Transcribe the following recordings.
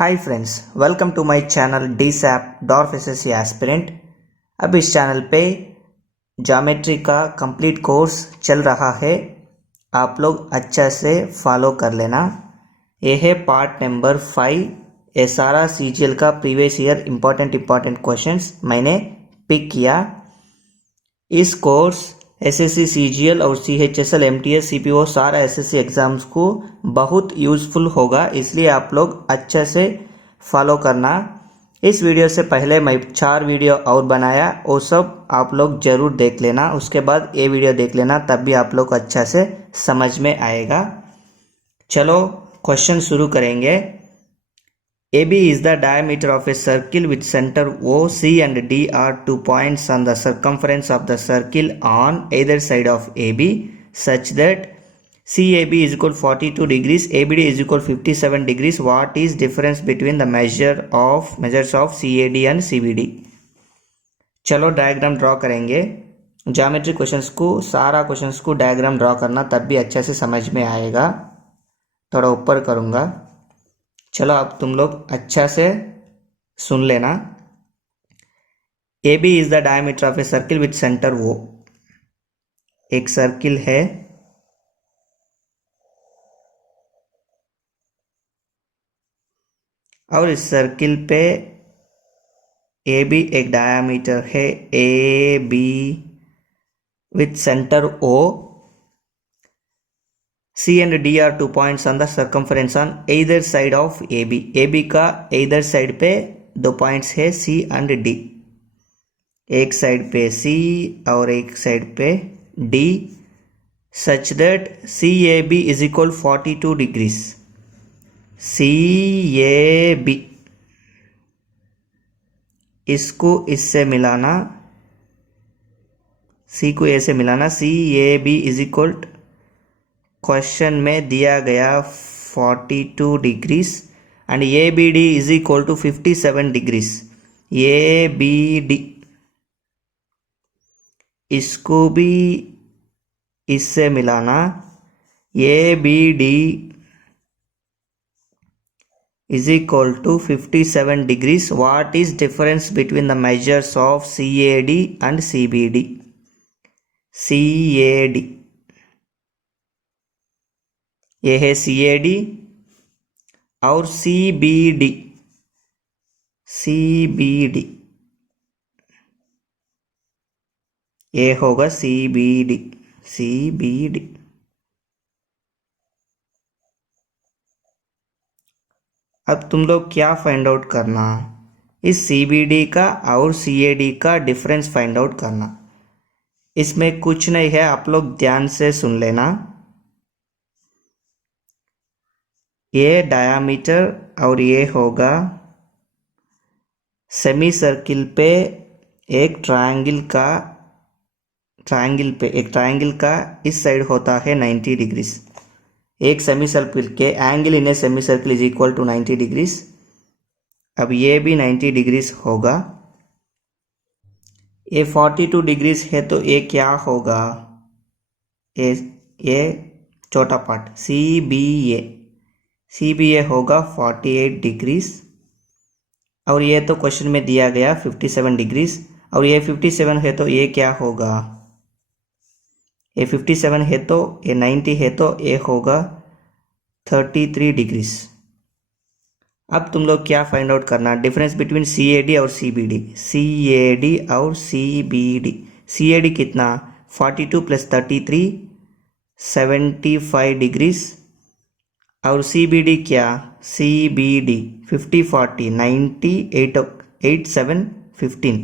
Hi friends, welcome to my channel DSAP डॉर्फ SSC aspirant. अब इस चैनल पे ज्योमेट्री का कंप्लीट कोर्स चल रहा है, आप लोग अच्छा से फॉलो कर लेना। ये है पार्ट नंबर 5। ये सारा CGL का प्रीवियस ईयर इम्पोर्टेंट क्वेश्चंस मैंने पिक किया। इस कोर्स SSC CGL और CHSL MTS CPO सारा SSC एग्ज़ाम्स को बहुत यूज़फुल होगा, इसलिए आप लोग अच्छे से फॉलो करना। इस वीडियो से पहले मैं 4 वीडियो और बनाया, वो सब आप लोग ज़रूर देख लेना। उसके बाद ये वीडियो देख लेना, तब भी आप लोग को अच्छा से समझ में आएगा। चलो क्वेश्चन शुरू करेंगे। AB is the diameter of a circle with center O, C and D are 2 points on the circumference of the circle on either side of AB such that CAB is equal 42 degrees, ABD is equal 57 degrees. What is difference between the measures of CAD and CBD? चलो diagram draw करेंगे। Geometry questions को सारा questions को diagram draw करना, तब भी अच्छे से समझ में आएगा। थोड़ा ऊपर करूँगा। चलो अब तुम लोग अच्छा से सुन लेना। AB is the diameter of a circle with centre O। एक सर्किल है, और इस सर्किल पे AB एक डायमीटर है, AB with centre O। C and D are 2 points on the circumference on either side of AB। AB का either side पे 2 points है, C and D। एक साइड पे C और एक साइड पे D, such that CAB is equal 42 degrees। CAB इसको इससे मिलाना, C को A से मिलाना। CAB is equal क्वेश्चन में दिया गया 42 degrees and ABD is equal to 57 degrees. ABD इसको भी इससे मिलाना। ABD is equal to 57 degrees. What is difference between the measures of CAD and CBD? CAD ये है CAD और CBD ये होगा CBD। अब तुम लोग क्या फाइंड आउट करना, इस CBD का और CAD का डिफरेंस फाइंड आउट करना। इसमें कुछ नहीं है, आप लोग ध्यान से सुन लेना। ये डायामीटर और ये होगा सेमी सर्किल पे एक ट्रायंगल का इस साइड होता है 90 डिग्रीज। एक सेमी सर्किल के angle in a semi circle is equal to 90 degrees. अब ये भी 90 डिग्रीज होगा। ये 42 डिग्रीज है, तो ये क्या होगा? ये छोटा पार्ट CBA होगा 48 डिग्रीज, और ये तो क्वेश्चन में दिया गया 57 डिग्रीज, और ये 57 है तो ये क्या होगा? ये 57 है तो ये 90 है तो ये होगा 33 डिग्रीज। अब तुम लोग क्या फाइंड आउट करना, डिफरेंस बिटवीन CAD और CBD। CAD कितना? 42 प्लस 33 75 डिग्रीज, और CBD क्या? CBD 50 40 90 8 7 15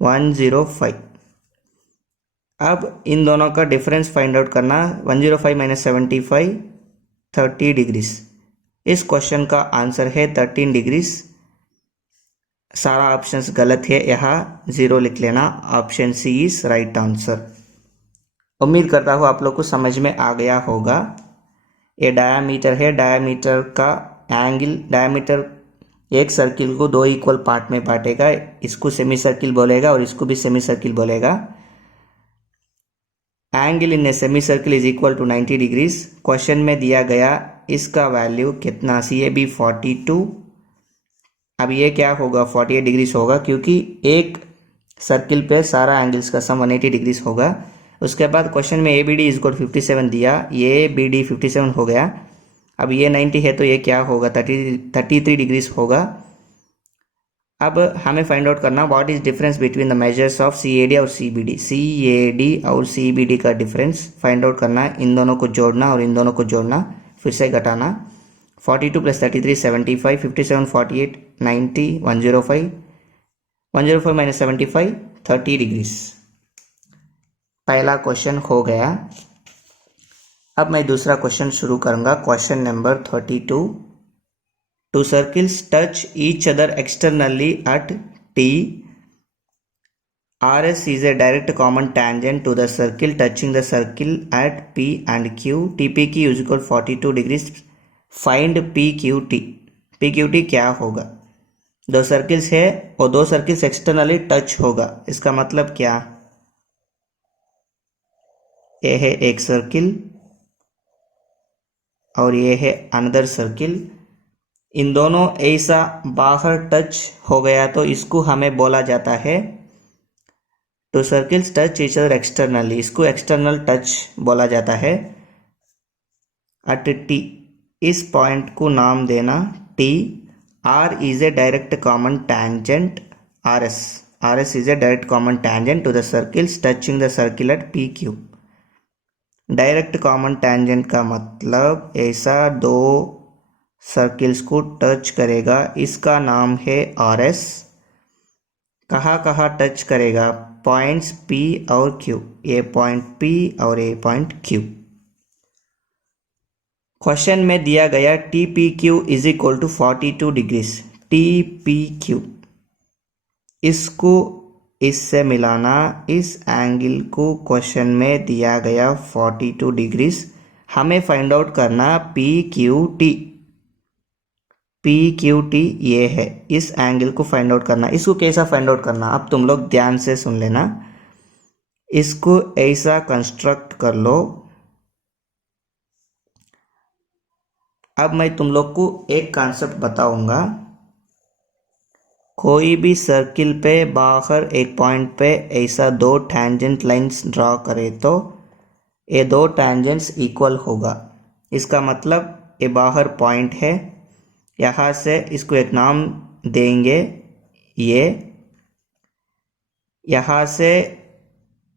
105। अब इन दोनों का डिफरेंस फाइंड आउट करना। 105 माइनस 75 30 डिग्रीज। इस क्वेश्चन का आंसर है 13 डिग्रीज। सारा ऑप्शंस गलत है, यहाँ 0 लिख लेना। Option C is right answer. उम्मीद करता हूँ आप लोग को समझ में आ गया होगा। ये डायामीटर है, डायामीटर का एंगल, डायामीटर एक सर्किल को 2 इक्वल पार्ट में बांटेगा। इसको सेमी सर्किल बोलेगा और इसको भी सेमी सर्किल बोलेगा। Angle in a semi circle is equal to 90 degrees. Question में दिया गया इसका वैल्यू कितना? CAB 42 अब ये क्या होगा 48 डिग्रीज होगा, क्योंकि एक सर्किल पे सारा एंगल्स का सम 180 डिग्रीज होगा। उसके बाद क्वेश्चन में A B D is equal 57 दिया, ये बी डी 57 हो गया। अब ये 90 है तो ये क्या होगा 33 डिग्रीज होगा। अब हमें फाइंड आउट करना what is difference between the measures of C A D और C B D. C A D और सी बी डी का डिफरेंस फाइंड आउट करना है, इन दोनों को जोड़ना और इन दोनों को जोड़ना, फिर से घटाना। 42 + 33 75, 57 48 90 105, 105 - 75 30 डिग्रीज। पहला क्वेश्चन हो गया। अब मैं दूसरा क्वेश्चन शुरू करूंगा। Question number 32। Two circles touch each other externally at T. RS is a direct common tangent to the circle touching the circle at P and Q. TPQ is equal 42 degrees. Find PQT. PQT क्या होगा? दो circles है और दो circles externally touch होगा, इसका मतलब क्या? ये है एक सर्किल और ये है अनदर सर्किल। इन दोनों ऐसा बाहर टच हो गया तो इसको हमें बोला जाता है two circles touch each other externally, इसको एक्सटर्नल टच बोला जाता है। एट टी, इस पॉइंट को नाम देना T. R is a direct common tangent, R S is a direct common tangent to the circles touching the circle at P Q. Direct common tangent का मतलब ऐसा दो सर्किल्स को टच करेगा, इसका नाम है आर एस। कहाँ कहाँ टच करेगा? पॉइंट्स पी और क्यू, ये पॉइंट पी और ये पॉइंट क्यू। क्वेश्चन में दिया गया T P Q is equal to 42 degrees. T P Q, इसको इससे मिलाना, इस एंगल को क्वेश्चन में दिया गया 42 डिग्रीज। हमें फाइंड आउट करना P Q T. P Q T ये है, इस एंगल को फाइंड आउट करना। इसको कैसा फाइंड आउट करना अब तुम लोग ध्यान से सुन लेना। इसको ऐसा कंस्ट्रक्ट कर लो। अब मैं तुम लोग को एक कॉन्सेप्ट बताऊंगा। कोई भी सर्किल पे बाहर एक पॉइंट पे ऐसा दो टैंजेंट लाइंस ड्रॉ करे तो ये दो टैंजेंट्स इक्वल होगा। इसका मतलब ये बाहर पॉइंट है, यहाँ से इसको एक नाम देंगे ये। यहाँ से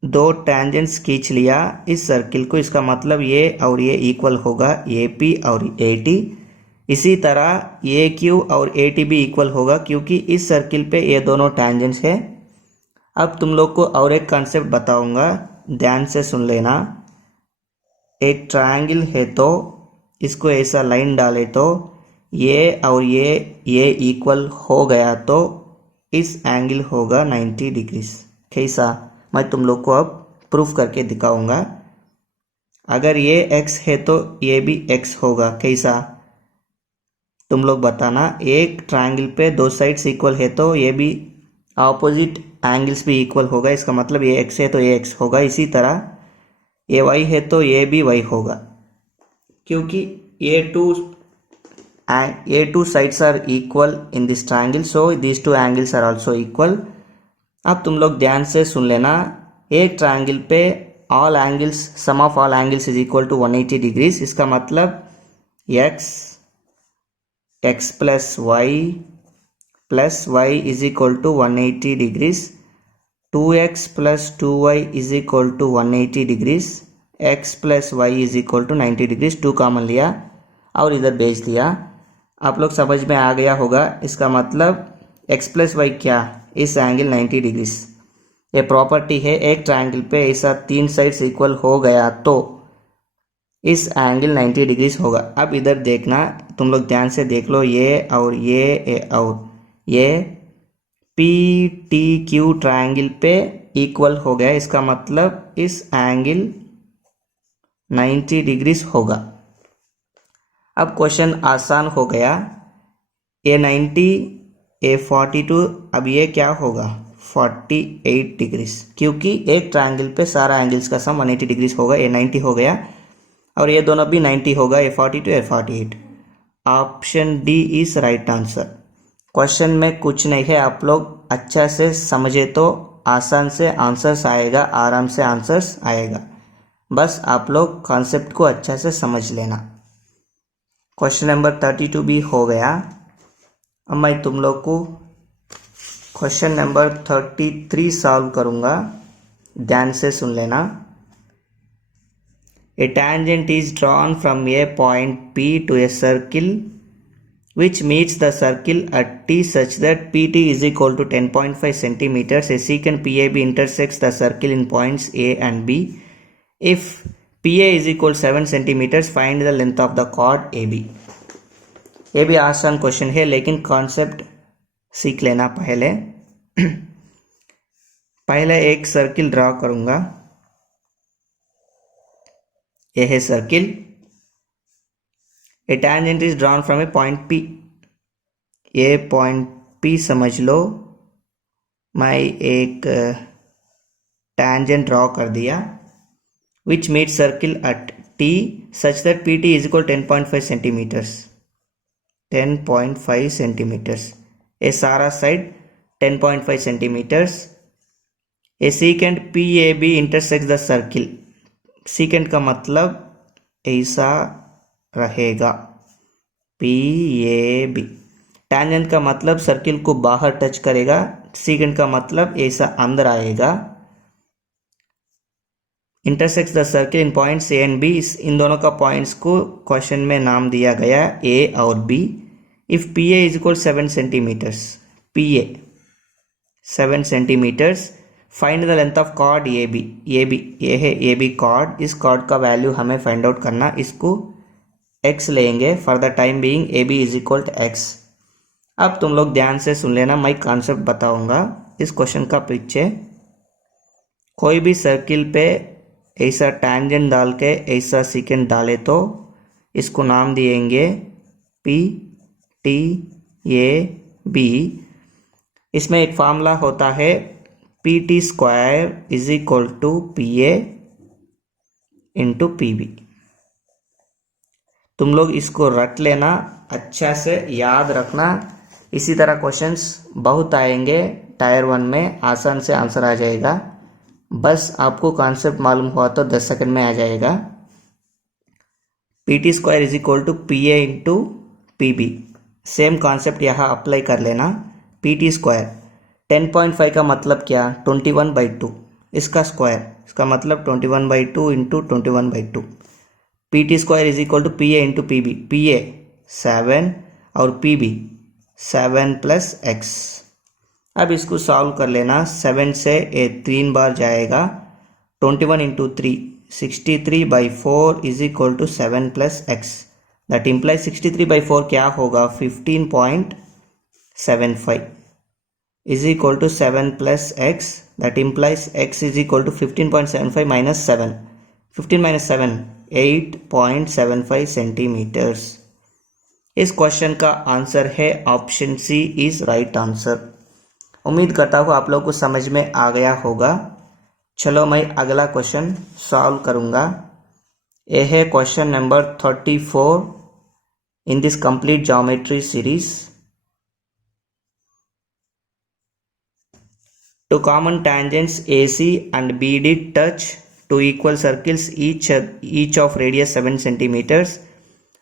दो टैंजेंट्स खींच लिया इस सर्किल को, इसका मतलब ये और ये इक्वल होगा, ए पी और ए टी। इसी तरह ए क्यू और ए टी भी इक्वल होगा, क्योंकि इस सर्किल पे ये दोनों टैंजेंट्स है। अब तुम लोग को और एक कॉन्सेप्ट बताऊंगा, ध्यान से सुन लेना। एक ट्रायंगल है तो इसको ऐसा लाइन डाले तो ये और ये इक्वल हो गया तो इस एंगल होगा 90 डिग्रीज। कैसा? मैं तुम लोग को अब प्रूफ करके दिखाऊंगा। अगर ये x है तो ये भी x होगा। कैसा? तुम लोग बताना। एक ट्रायंगल पे दो साइड्स इक्वल है तो ये भी ऑपोजिट एंगल्स भी इक्वल होगा, इसका मतलब ये x है तो ये x होगा। इसी तरह ये y है तो ये भी y होगा, क्योंकि ये two sides are equal in this triangle, so these two angles are also equal. अब तुम लोग ध्यान से सुन लेना। एक ट्रायंगल पे all angles, sum of all angles is equal to 180 degrees. इसका मतलब x plus y is equal to 180 degrees. 2x plus 2y is equal to 180 degrees. x plus y is equal to 90 degrees. 2 common लिया और इधर भेज दिया। आप लोग समझ में आ गया होगा। इसका मतलब x प्लस वाई क्या? इस एंगल 90 डिग्रीज। ये प्रॉपर्टी है, एक ट्रायंगल पे ऐसा तीन साइड्स इक्वल हो गया तो इस एंगल 90 डिग्रीज होगा। अब इधर देखना, तुम लोग ध्यान से देख लो, ये और ये पी टी क्यू ट्रायंगल पे इक्वल हो गया। इसका मतलब इस एंगल 90 डिग्रीज होगा। अब क्वेश्चन आसान हो गया। ए 90, ए 42, अब ये क्या होगा 48 डिग्रीज, क्योंकि एक ट्रायंगल पे सारा एंगल्स का सम 180 डिग्रीज होगा। ए 90 हो गया और ये दोनों भी 90 होगा, ए 42 ए 48। Option D is right answer. Question में कुछ नहीं है, आप लोग अच्छा से समझे तो आसान से आंसर्स आएगा, आराम से आंसर्स आएगा। बस आप लोग कॉन्सेप्ट को अच्छा से समझ लेना। क्वेश्चन नंबर 32 भी हो गया। अब मैं तुम लोग को क्वेश्चन नंबर 33 सॉल्व करूँगा, ध्यान से सुन लेना। A tangent is drawn from a point P to a circle which meets the circle at T such that PT is equal to 10.5 centimeters. A secant PAB intersects the circle in points A and B. If PA is equal to 7 centimeters, find the length of the chord AB. ये भी आसान question है, लेकिन concept सीख लेना पहले। पहले एक सर्किल ड्रा करूँगा, यह है circle. A tangent is drawn from a point P. ये पॉइंट पी समझ लो। मैं एक टेंजेंट ड्रॉ कर दिया, which meet circle at T such that P T is equal 10.5 centimetres. 10.5 centimetres, ये सारा side 10.5 centimetres. A secant P A B intersect the circle. Secant का मतलब ऐसा रहेगा, पी ए बी। टेंजेंट का मतलब सर्किल को बाहर टच करेगा, सीकेंड का मतलब ऐसा अंदर आएगा। Intersects the circle in points A and B, इन दोनों का पॉइंट्स को क्वेश्चन में नाम दिया गया ए और B. If P A is equal 7 centimetres, P A 7 centimetres, find the length of chord A B. ये है ए बी कॉर्ड। इस कॉर्ड का वैल्यू हमें फाइंड आउट करना, इसको x लेंगे for the time being. A B is equal to x. अब तुम लोग ध्यान से सुन लेना, मैं कॉन्सेप्ट बताऊंगा इस क्वेश्चन का पीछे। कोई भी सर्किल पे ऐसा टैंजेंट डाल के ऐसा सीकेंट डाले तो इसको नाम दिएंगे पी टी ए बी। इसमें एक फार्मूला होता है P T square is equal to P A into P B. तुम लोग इसको रट लेना, अच्छा से याद रखना। इसी तरह क्वेश्चंस बहुत आएंगे टायर 1 में, आसान से आंसर आ जाएगा। बस आपको कॉन्सेप्ट मालूम हुआ तो 10 सेकंड में आ जाएगा। P T square is equal to P A into P B. Same concept यहाँ अप्लाई कर लेना। पी टी स्क्वायर 10.5 का मतलब क्या, 21/2। इसका स्क्वायर, इसका मतलब 21/2 into 21/2। P T square is equal to P A into P B. P A 7 और पी बी 7 प्लस एक्स। अब इसको सॉल्व कर लेना। 7 से ए 3 बार जाएगा, 21 into 3 63/4 is equal to 7 plus x. That implies 63/4 क्या होगा, 15.75 is equal to 7 plus x. That implies x is equal to 15.75 minus 7। 15 minus 7 8.75 centimetres. इस क्वेश्चन का आंसर है option C is right answer. उम्मीद करता हूँ आप लोग को समझ में आ गया होगा। चलो मैं अगला क्वेश्चन सॉल्व करूँगा। यह है question number 34 in this complete geometry series. Two common tangents AC and BD touch two equal circles each of radius 7 centimeters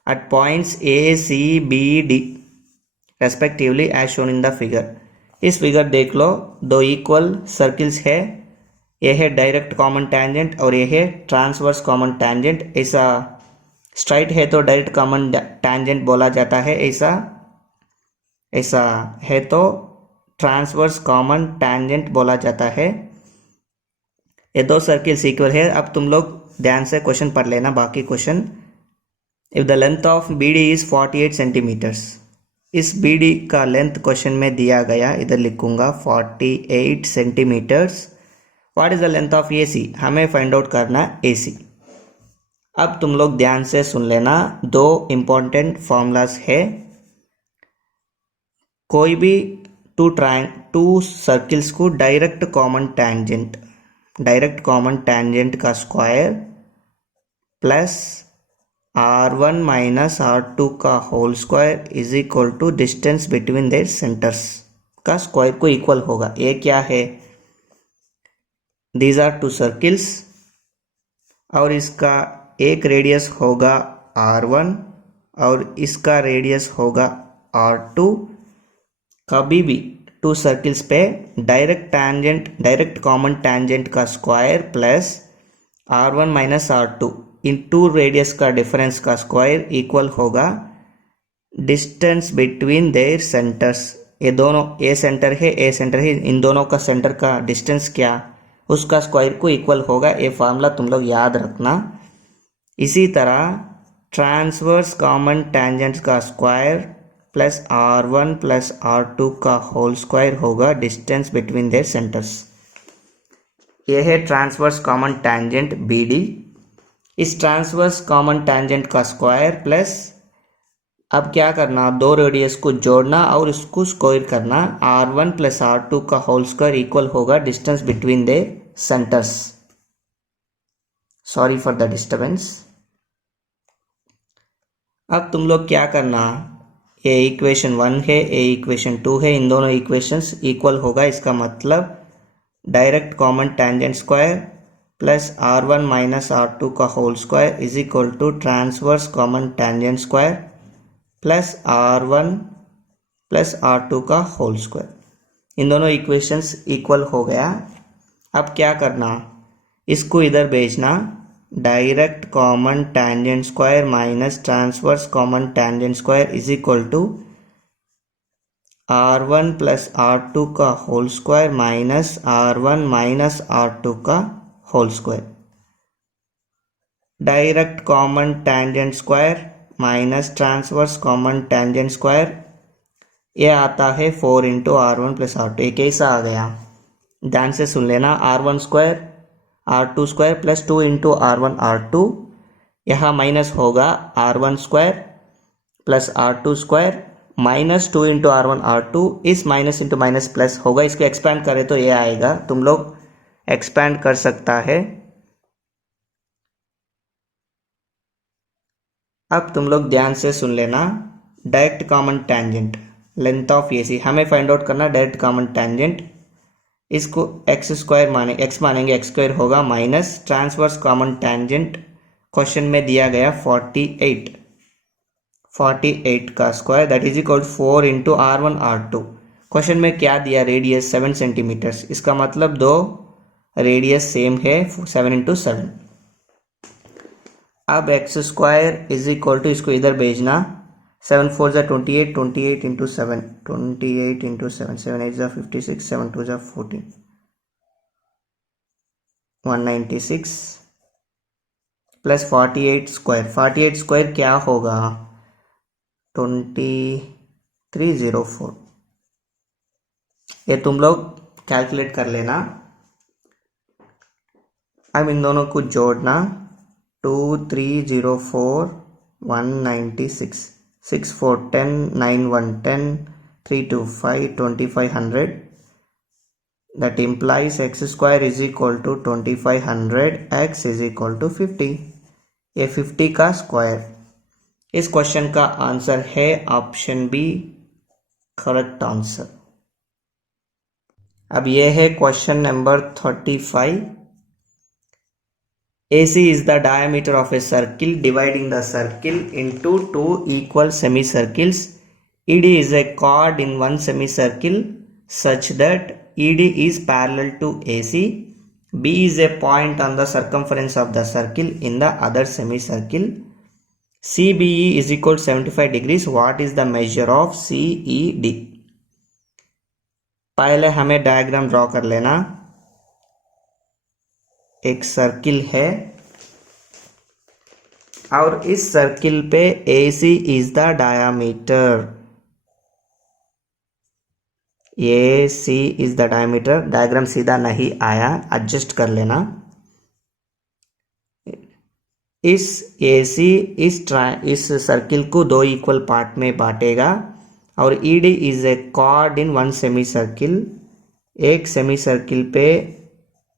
at points A, C, B, D respectively as shown in the figure। इस figure देख लो, दो equal circles है। यह है direct common tangent और यह है transverse common tangent. ऐसा स्ट्राइट है तो डायरेक्ट कॉमन टैंजेंट बोला जाता है, ऐसा है तो ट्रांसवर्स कॉमन टैंजेंट बोला जाता है। ये दो सर्किल्स इक्वल है। अब तुम लोग ध्यान से क्वेश्चन पढ़ लेना, बाकी question. If the length of B D is 48 centimetres, इस बी डी का लेंथ क्वेश्चन में दिया गया, इधर लिखूंगा 48 centimetres. What is the length of A C, हमें फाइंड आउट करना ए सी। अब तुम लोग ध्यान से सुन लेना, दो इंपॉर्टेंट फॉर्मूलाज है। कोई भी टू सर्किल्स को डायरेक्ट कॉमन टैंजेंट का square plus R1 minus R2 का whole square is equal to distance between their centres का स्क्वायर को इक्वल होगा। ये क्या है? दीज आर टू सर्किल्स और इसका एक रेडियस होगा R1 और इसका रेडियस होगा R2। कभी भी टू सर्किल्स पे डायरेक्ट कॉमन टैंजेंट का square plus R1 minus R2 into radius का डिफरेंस का स्क्वायर इक्वल होगा डिस्टेंस बिटवीन देयर सेंटर्स। ये दोनों ए सेंटर है, ए सेंटर है, इन दोनों का सेंटर का डिस्टेंस क्या, उसका स्क्वायर को इक्वल होगा। ये फार्मूला तुम लोग याद रखना। इसी तरह ट्रांसवर्स कॉमन टैंजेंट का square plus R1 plus R2 का होल स्क्वायर होगा डिस्टेंस बिटवीन देयर सेंटर्स। यह है ट्रांसवर्स कॉमन टैंजेंट BD। इस ट्रांसवर्स कॉमन टैंजेंट का स्क्वायर प्लस अब क्या करना, दो रेडियस को जोड़ना और इसको स्क्वायर करना। R1 प्लस R2 का होल स्क्वायर इक्वल होगा distance between the centres. Sorry for the disturbance. अब तुम लोग क्या करना, ये इक्वेशन 1 है, ये इक्वेशन 2 है, इन दोनों इक्वेशंस इक्वल होगा। इसका मतलब direct common tangent square plus R1 minus R2 का whole square is equal to transverse common tangent square plus R1 plus R2 का होल स्क्वायर। इन दोनों इक्वेशंस इक्वल हो गया। अब क्या करना, इसको इधर भेजना। Direct common tangent square minus transverse common tangent square is equal to R1 plus R2 का whole square minus R1 minus R2 का whole square. Direct common tangent square minus transverse common tangent square, ये आता है 4 into R1 plus R2। ये कैसा आ गया, ध्यान से सुन लेना। R1 square R2 square plus 2 into R1 R2, यहाँ माइनस होगा R1 square plus R2 square minus 2 into R1 R2। इस माइनस इंटू माइनस प्लस होगा, इसको एक्सपैंड करें तो ये आएगा। तुम लोग एक्सपैंड कर सकता है। अब तुम लोग ध्यान से सुन लेना। Direct common tangent length of AC हमें फाइंड आउट करना। डायरेक्ट कॉमन टैंजेंट, इसको एक्स स्क्वायर माने, एक्स मानेंगे, एक्स स्क्वायर होगा minus transverse common tangent question में दिया गया 48 का square that is equal 4 into R1 R2। Question में क्या दिया, रेडियस 7 सेंटीमीटर्स। इसका मतलब दो रेडियस सेम है, 7 इंटू 7। अब x square is equal to, इसको इधर भेजना। 7 4 जा 28, 28 इंटू 7, 28 इंटू 7, 7 8 जा 56, 7 2 जा 14, 196 प्लस 48 स्क्वायर। 48 स्क्वायर क्या होगा, 2304। ये तुम लोग कैलकुलेट कर लेना। अब इन दोनों को जोड़ना। 2304 196 6 4 10 9 1 10 3 2 5 2500। that implies x square is equal to 2500, x is equal to 50। ये 50 का स्क्वायर। इस क्वेश्चन का आंसर है ऑप्शन बी, करेक्ट आंसर। अब ये है question number 35। AC is the diameter of a circle dividing the circle into two equal semicircles. ED is a chord in one semicircle such that ED is parallel to AC. B is a point on the circumference of the circle in the other semicircle. CBE is equal to 75 degrees. What is the measure of CED? पहले हमें diagram draw कर लेना। एक circle है और इस circle पे AC is the diameter. AC is the diameter. Diagram सीधा नहीं आया, एडजस्ट कर लेना। इस AC इस सर्किल को दो इक्वल पार्ट में बांटेगा और ED is a chord in one semi circle. एक सेमी सर्किल पे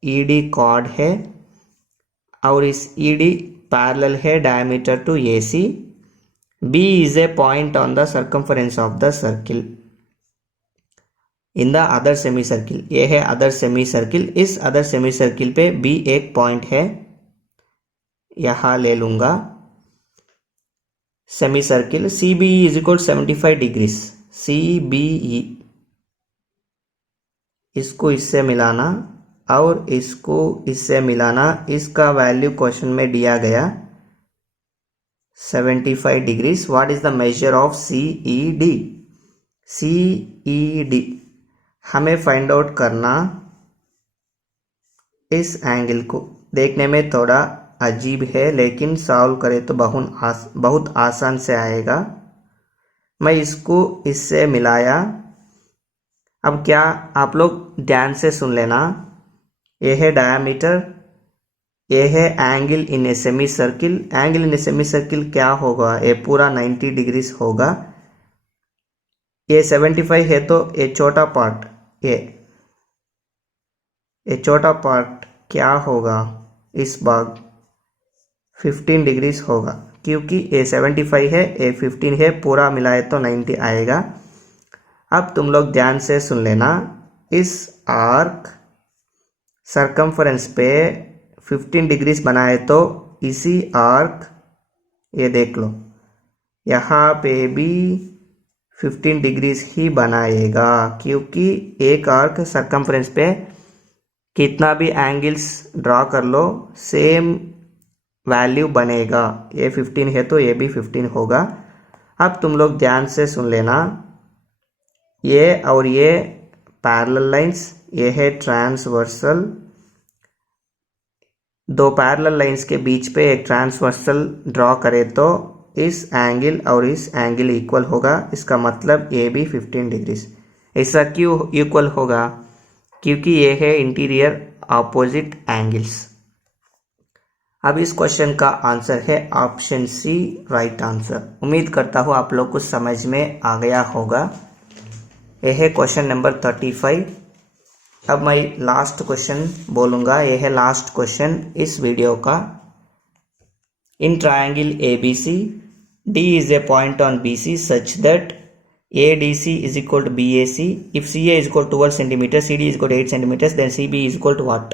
ED कॉर्ड है और इस ED पैरेलल है diameter to AC. B is a point on the circumference of the circle in the other semicircle. ये है other semi circle. इस other semi circle पे B एक पॉइंट है, यहाँ ले लूंगा semi circle. CBE is equal 75 degrees. CBE इसको इससे मिलाना और इसको इससे मिलाना. इसका वैल्यू क्वेश्चन में दिया गया 75 degrees. What is the measure of CED? CED हमें फाइंड आउट करना. इस एंगल को देखने में थोड़ा अजीब है लेकिन सॉल्व करें तो बहुत आसान से आएगा. मैं इसको इससे मिलाया. अब क्या आप लोग ध्यान से सुन लेना. यह है डायमीटर, यह है angle in a semi circle. Angle in a semi circle क्या होगा? ये पूरा 90 डिग्रीज होगा. ये 75 है तो ये छोटा पार्ट, ये छोटा पार्ट क्या होगा? इस भाग 15 डिग्रीज होगा क्योंकि ये 75 है, ये 15 है, पूरा मिलाए तो 90 आएगा. अब तुम लोग ध्यान से सुन लेना. इस आर्क सरकमफरेंस पे 15 डिग्रीज बनाए तो इसी आर्क, ये देख लो, यहाँ पे भी 15 डिग्रीज ही बनाएगा क्योंकि एक आर्क सरकमफरेंस पे कितना भी एंगल्स ड्रा कर लो सेम वैल्यू बनेगा. ये 15 है तो ये भी 15 होगा. अब तुम लोग ध्यान से सुन लेना. ये और ये पैरेलल लाइंस, ये है ट्रांसवर्सल. दो पैरेलल लाइंस के बीच पे एक ट्रांसवर्सल ड्रॉ करे तो इस एंगल और इस एंगल इक्वल होगा. इसका मतलब ये भी 15 डिग्रीज. ऐसा क्यों इक्वल होगा? क्योंकि ये है इंटीरियर ऑपोजिट एंगल्स. अब इस क्वेश्चन का आंसर है ऑप्शन सी, राइट आंसर. उम्मीद करता हूँ आप लोग को समझ में आ गया होगा. यह है क्वेश्चन नंबर 35. अब मैं लास्ट क्वेश्चन बोलूँगा. यह है लास्ट क्वेश्चन इस वीडियो का. In triangle ABC, D is a point on BC such that ADC is equal to BAC. If CA is equal to 12 cm, CD is equal to 8 cm, then CB is equal to what?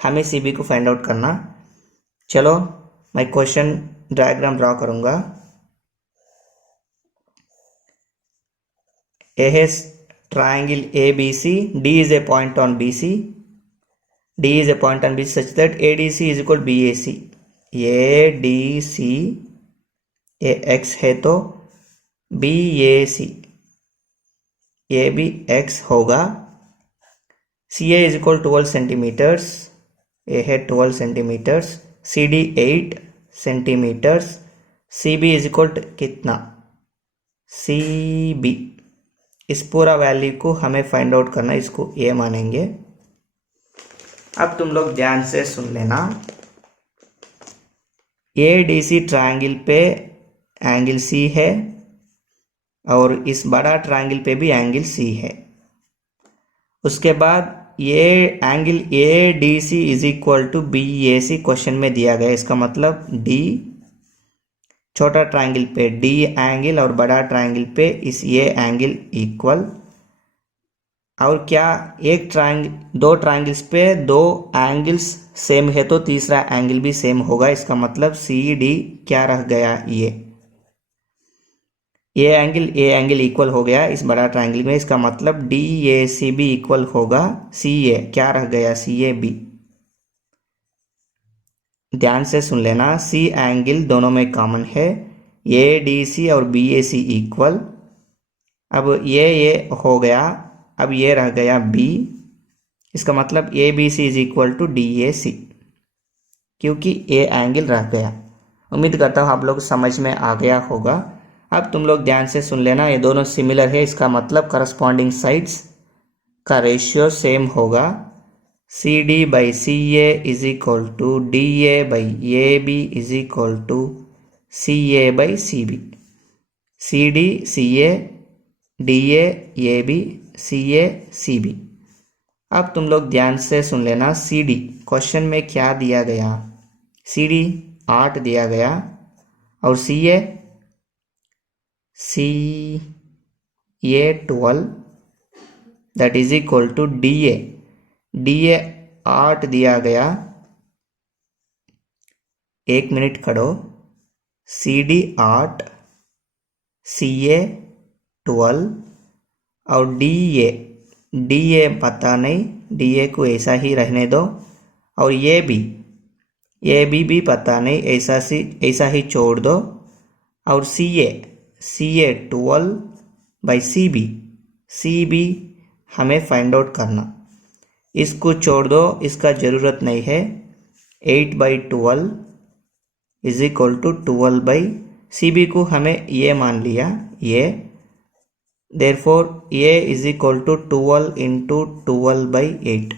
हमें CB को find out करना. चलो मैं question diagram draw करूंगा. A है triangle ABC. D is a point on BC. D is a point on BC such that ADC is equal to BAC. ADC ये X है तो BAC ये भी X होगा. CA is equal to 12 centimetres. ये है 12 centimetres. CD 8 centimetres. CB is equal to कितना? CB. इस पूरा वैल्यू को हमें फाइंड आउट करना. इसको ये मानेंगे. अब तुम लोग ध्यान से सुन लेना. ADC ट्रायंगल पे एंगल C है और इस बड़ा ट्रायंगल पे भी एंगल C है. उसके बाद ये angle ADC is equal to BAC question में दिया गया. इसका मतलब D छोटा ट्रायंगल पे D एंगल और बड़ा ट्रायंगल पे इस ये एंगल इक्वल. और क्या एक ट्रायंगल, दो ट्रायंगल्स पे दो एंगल्स सेम है तो तीसरा एंगल भी सेम होगा. इसका मतलब CD क्या रह गया? ये एंगल इक्वल हो गया इस बड़ा ट्रायंगल में. इसका मतलब DAC भी इक्वल होगा CA. क्या रह गया? CAB. ध्यान से सुन लेना. C एंगल दोनों में कॉमन है. ADC और BAC इक्वल. अब ये हो गया. अब ये रह गया B. इसका मतलब ABC is equal to DAC क्योंकि ये एंगल रह गया. उम्मीद करता हूँ आप लोग समझ में आ गया होगा. अब तुम लोग ध्यान से सुन लेना. ये दोनों सिमिलर है. इसका मतलब करस्पॉन्डिंग साइड्स का रेशियो सेम होगा. CD by CA is equal to DA by AB is equal to CA by CB. CD CA, DA AB, CA CB. अब तुम लोग ध्यान से सुन लेना. CD क्वेश्चन में क्या दिया गया? CD 8 दिया गया और C A 12 that is equal to D A 8 दिया गया, 1 मिनट खड़ो, सी डी 8, सी ए 12 और डी ए पता नहीं, डी ए को ऐसा ही रहने दो और ये भी पता नहीं, ऐसा ही छोड़ दो और C A 12 by C B हमें फाइंड आउट करना, इसको छोड़ दो, इसका ज़रूरत नहीं है। 8/12 is equal to 12 by C B को हमें ये मान लिया, ये देयरफॉर ये इज इक्वल टू 12 इंटू 12/8,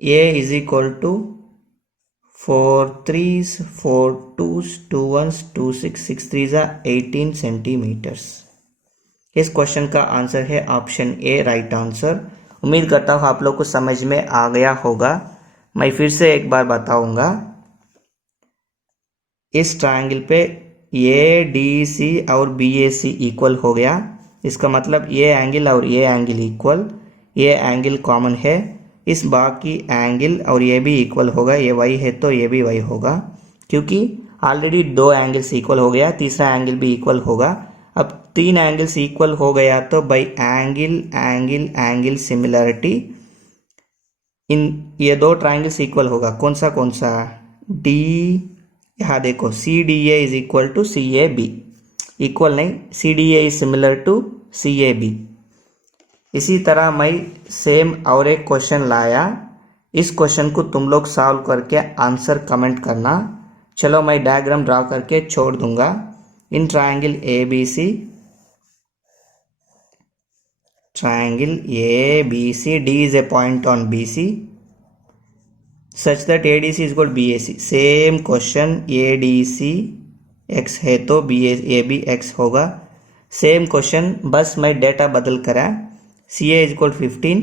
ये is equal to 4 3s 4 2s 2 1s 2 6 6 3s 18 centimetres. इस क्वेश्चन का आंसर है ऑप्शन ए, राइट आंसर। उम्मीद करता हूँ आप लोग को समझ में आ गया होगा। मैं फिर से एक बार बताऊंगा। इस ट्रायंगल पे ए डी सी और बी ए सी इक्वल हो गया, इसका मतलब ये एंगल और ये एंगल इक्वल, ये एंगल कॉमन है, इस बाकी एंगल और ये भी इक्वल होगा, ये वाई है तो ये भी वाई होगा, क्योंकि ऑलरेडी 2 एंगल्स इक्वल हो गया, तीसरा एंगल भी इक्वल होगा। अब 3 एंगल्स इक्वल हो गया तो बाई एंगल सिमिलरिटी इन ये 2 ट्राइंगल्स इक्वल होगा। कौन सा डी, यहाँ देखो C D A is equal to C A B, equal नहीं, C D A is similar to C A B. इसी तरह मैं सेम और एक क्वेश्चन लाया, इस क्वेश्चन को तुम लोग सॉल्व करके आंसर कमेंट करना। चलो मैं डायग्राम ड्रा करके छोड़ दूंगा। In triangle A B C, D is a point on B C such that A D C is equal B A C. Same question, A D C x है तो A B x होगा। Same question, बस मैं data बदल करा, सी ए is equal 15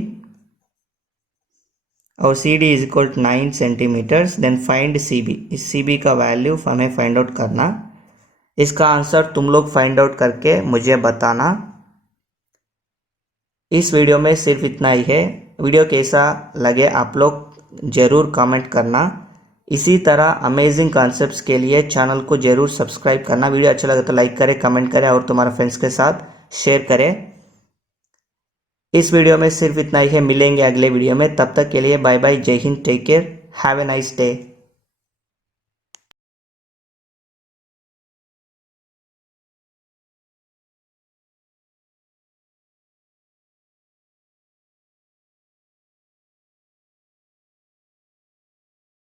और C D is equal 9 centimetres. Then find C B, इस C B का वैल्यू हमें फाइंड आउट करना। इसका आंसर तुम लोग फाइंड आउट करके मुझे बताना। इस वीडियो में सिर्फ इतना ही है। वीडियो कैसा लगे आप लोग ज़रूर कमेंट करना। इसी तरह अमेजिंग कॉन्सेप्ट्स के लिए चैनल को ज़रूर सब्सक्राइब करना। वीडियो अच्छा लगे तो लाइक करें, कमेंट करें और तुम्हारे फ्रेंड्स के साथ शेयर करें। इस वीडियो में सिर्फ इतना ही है, मिलेंगे अगले वीडियो में, तब तक के लिए बाय बाय, जय Hind, take care, have a nice day.